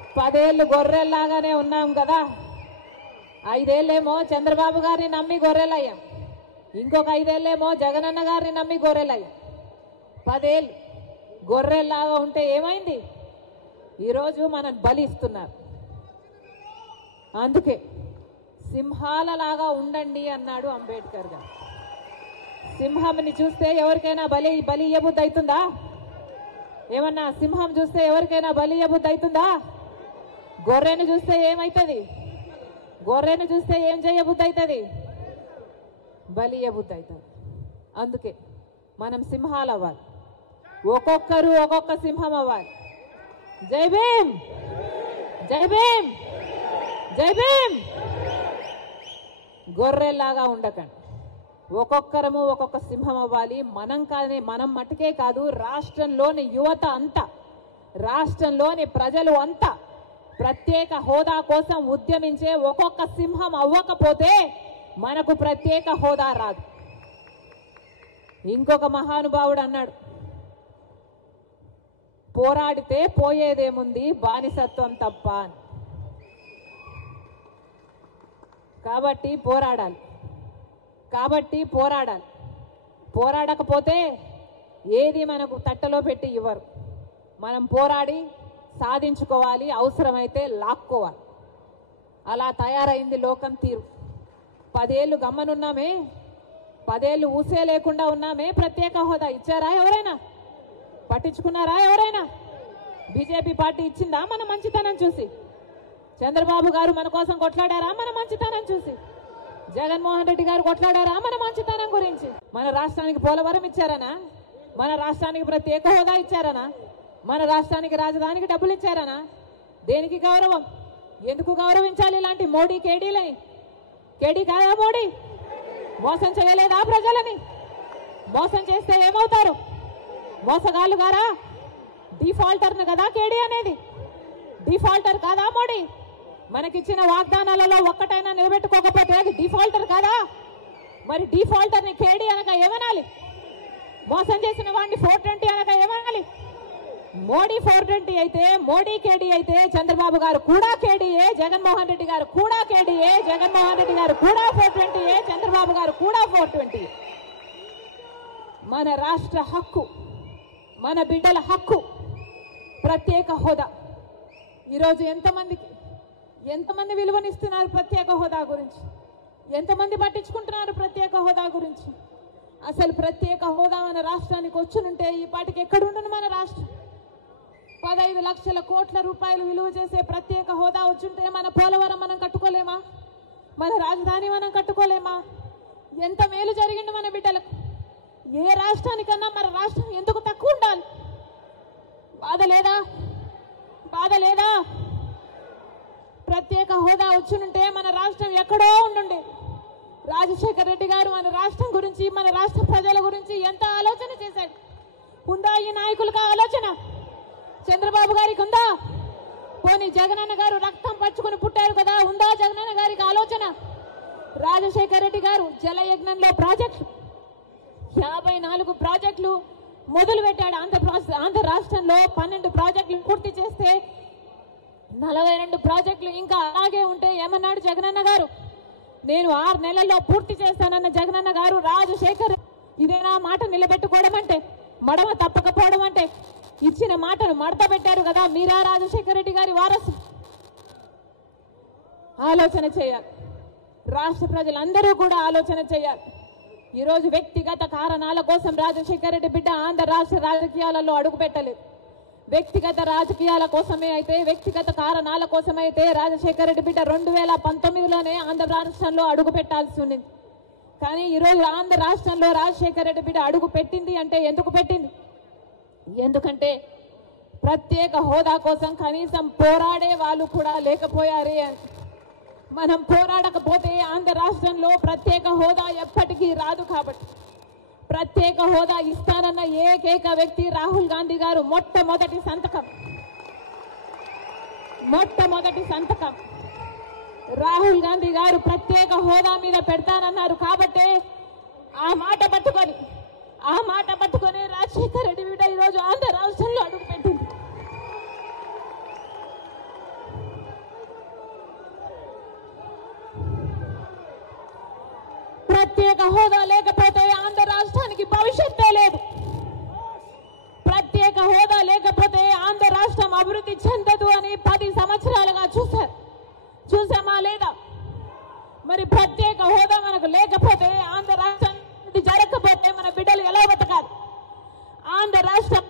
10 ఏళ్ళు గొర్రెల్లాగానే ఉన్నాం కదా. 5 ఏళ్ళేమో చంద్రబాబు గారిని నమ్మి గొర్రెలయ్యాం, ఇంకొక 5 ఏళ్ళేమో జగనన్న గారిని నమ్మి గొర్రెలయ్యాం. 10 ఏళ్ళు గొర్రెల్లాగా ఉంటే ఏమైంది? ఈరోజు మనం బలిస్తున్నారు. అందుకే సింహాలలాగా ఉండండి అన్నాడు అంబేద్కర్ గారు. సింహంని చూస్తే ఎవరికైనా బలి ఇయ్యబుద్ధి అవుతుందా? ఏమన్నా సింహం చూస్తే ఎవరికైనా బలి ఇయ్యబుద్ధి అవుతుందా? గొర్రెను చూస్తే ఏమవుతుంది? గొర్రెను చూస్తే ఏం చేయబుద్ధి అవుతుంది? బలి ఇయ్యబుద్ధి అవుతుంది. అందుకే మనం సింహాలు అవ్వాలి, ఒక్కొక్కరు ఒక్కొక్క సింహం అవ్వాలి. జై భీమ్, జై భీమ్, జై భీమ్. గొర్రెల్లాగా ఉండకండి, ఒక్కొక్కరము ఒక్కొక్క సింహం అవ్వాలి. మనం మటుకే కాదు, రాష్ట్రంలోని యువత అంతా, రాష్ట్రంలోని ప్రజలు అంతా ప్రత్యేక హోదా కోసం ఉద్యమించే ఒక్కొక్క సింహం అవ్వకపోతే మనకు ప్రత్యేక హోదా రాదు. ఇంకొక మహానుభావుడు అన్నాడు, పోరాడితే పోయేదేముంది బానిసత్వం తప్ప అని. కాబట్టి పోరాడాలి. పోరాడకపోతే ఏది మనకు తట్టలో పెట్టి ఇవ్వరు. మనం పోరాడి సాధించుకోవాలి, అవసరమైతే లాక్కోవాలి. అలా తయారైంది లోకం తీరు. 10 ఏళ్ళు గమ్మనున్నామే, 10 ఏళ్ళు ఊసే లేకుండా ఉన్నామే. ప్రత్యేక హోదా ఇచ్చారా ఎవరైనా? పట్టించుకున్నారా ఎవరైనా? బీజేపీ పార్టీ ఇచ్చిందా మన మంచితనం చూసి? చంద్రబాబు గారు మన కోసం కొట్లాడారా మన మంచితనం చూసి? జగన్మోహన్ రెడ్డి గారు కొట్లాడారా మన మంచితనం గురించి? మన రాష్ట్రానికి పోలవరం ఇచ్చారనా? మన రాష్ట్రానికి ప్రత్యేక హోదా ఇచ్చారనా? మన రాష్ట్రానికి రాజధానికి డబ్బులు ఇచ్చారనా? దేనికి గౌరవం? ఎందుకు గౌరవించాలి ఇలాంటి మోడీ కేడీలని? కేడీ కాదా మోడీ? మోసం చేయలేదా ప్రజలని? మోసం చేస్తే ఏమవుతారు? మోసగాళ్ళు గారా? డిఫాల్టర్ను కదా కేడీ అనేది? డిఫాల్టర్ కాదా మోడీ? మనకిచ్చిన వాగ్దానాలలో ఒక్కటైనా నిలబెట్టుకోకపోతే అది డిఫాల్టర్ కాదా? మరి డిఫాల్టర్ని కేడీ అనక ఏమనాలి? మోసం చేసిన వాడిని 420 అనక ఏమనాలి? మోడీ 420 అయితే, మోడీ కేడీ అయితే చంద్రబాబు గారు కూడా కేడీయే, జగన్మోహన్ రెడ్డి గారు కూడా కేడీయే, జగన్మోహన్ రెడ్డి గారు కూడా 420, చంద్రబాబు గారు కూడా 420. మన రాష్ట్ర హక్కు, మన బిడ్డల హక్కు ప్రత్యేక హోదా. ఈరోజు ఎంతమంది విలువనిస్తున్నారు ప్రత్యేక హోదా గురించి? ఎంతమంది పట్టించుకుంటున్నారు ప్రత్యేక హోదా గురించి? అసలు ప్రత్యేక హోదా మన రాష్ట్రానికి వచ్చునుంటే ఈ పాటికి ఎక్కడుండును మన రాష్ట్రం? 15 లక్షల కోట్ల రూపాయలు విలువ చేసే ప్రత్యేక హోదా వచ్చుంటే మన పోలవరం మనం కట్టుకోలేమా? మన రాజధాని మనం కట్టుకోలేమా? ఎంత మేలు జరిగింది మన బిడ్డలకు. ఏ రాష్ట్రానికన్నా మన రాష్ట్రం ఎందుకు తక్కువ ఉండాలి? బాధ లేదా? ప్రత్యేక హోదా వచ్చునుంటే మన రాష్ట్రం ఎక్కడో ఉండుండే. రాజశేఖర్ రెడ్డి గారు మన రాష్ట్రం గురించి, మన రాష్ట్ర ప్రజల గురించి ఎంత ఆలోచన చేశాడు. ఉందా ఈ నాయకులకు ఆలోచన? చంద్రబాబు గారికి ఉందా? పోనీ జగనన్న గారు రక్తం పచ్చుకుని పుట్టారు కదా, ఉందా జగనన్న గారికి ఆలోచన? రాజశేఖర్ రెడ్డి గారు జలయజ్ఞంలో ప్రాజెక్టులు 54 ప్రాజెక్టులు మొదలు పెట్టాడు. ఆంధ్ర రాష్ట్రంలో 12 ప్రాజెక్టులు పూర్తి చేస్తే 42 ప్రాజెక్టులు ఇంకా అలాగే ఉంటే ఏమన్నాడు జగనన్న గారు? నేను 6 నెలల్లో పూర్తి చేస్తానన్న జగనన్న గారు రాజశేఖర్ ఇదేనా మాట నిలబెట్టుకోవడం అంటే? మడమ తప్పకపోవడం అంటే? ఇచ్చిన మాటను మడత పెట్టారు కదా. మీరా రాజశేఖర్ రెడ్డి గారి వారసు? ఆలోచన చేయాలి. రాష్ట్ర ప్రజలందరూ కూడా ఆలోచన చేయాలి. ఈరోజు వ్యక్తిగత కారణాల కోసం రాజశేఖర్ రెడ్డి బిడ్డ ఆంధ్ర రాష్ట్ర రాజకీయాలలో అడుగు పెట్టలేదు. వ్యక్తిగత రాజకీయాల కోసమే అయితే, వ్యక్తిగత కారణాల కోసమైతే రాజశేఖర్ రెడ్డి బిడ్డ 2019లోనే ఆంధ్ర రాష్ట్రంలో అడుగు పెట్టాల్సి ఉన్నది. కానీ ఈరోజు ఆంధ్ర రాష్ట్రంలో రాజశేఖర్ రెడ్డి బిడ్డ అడుగు పెట్టింది అంటే ఎందుకు పెట్టింది? ఎందుకంటే ప్రత్యేక హోదా కోసం కనీసం పోరాడే వాళ్ళు కూడా లేకపోయారే అని. మనం పోరాడకపోతే ఆంధ్ర రాష్ట్రంలో ప్రత్యేక హోదా ఎప్పటికీ రాదు. కాబట్టి ప్రత్యేక హోదా ఇస్తానన్న ఏకైక వ్యక్తి రాహుల్ గాంధీ గారు. మొట్టమొదటి సంతకం రాహుల్ గాంధీ గారు ప్రత్యేక హోదా మీద పెడతానన్నారు. కాబట్టే ఆ మాట పట్టుకొని రాజశేఖర్ రెడ్డి బిడ్డ ఈరోజు ఆంధ్ర రాష్ట్రంలో అడుగుపెట్టింది. ప్రత్యేక హోదా లేకపోతే ఆంధ్ర రాష్ట్రానికి భవిష్యత్తే లేదు. ప్రత్యేక హోదా లేకపోతే ఆంధ్ర రాష్ట్రం అభివృద్ధి చెందదు అని 10 సంవత్సరాలుగా చూసామా లేదా? మరి ప్రత్యేక హోదా మనకు లేకపోతే ఆంధ్ర రాష్ట్రం జరగకపోతే మన బిడ్డలు ఎలా బతకాలి? ఆంధ్ర రాష్ట్రం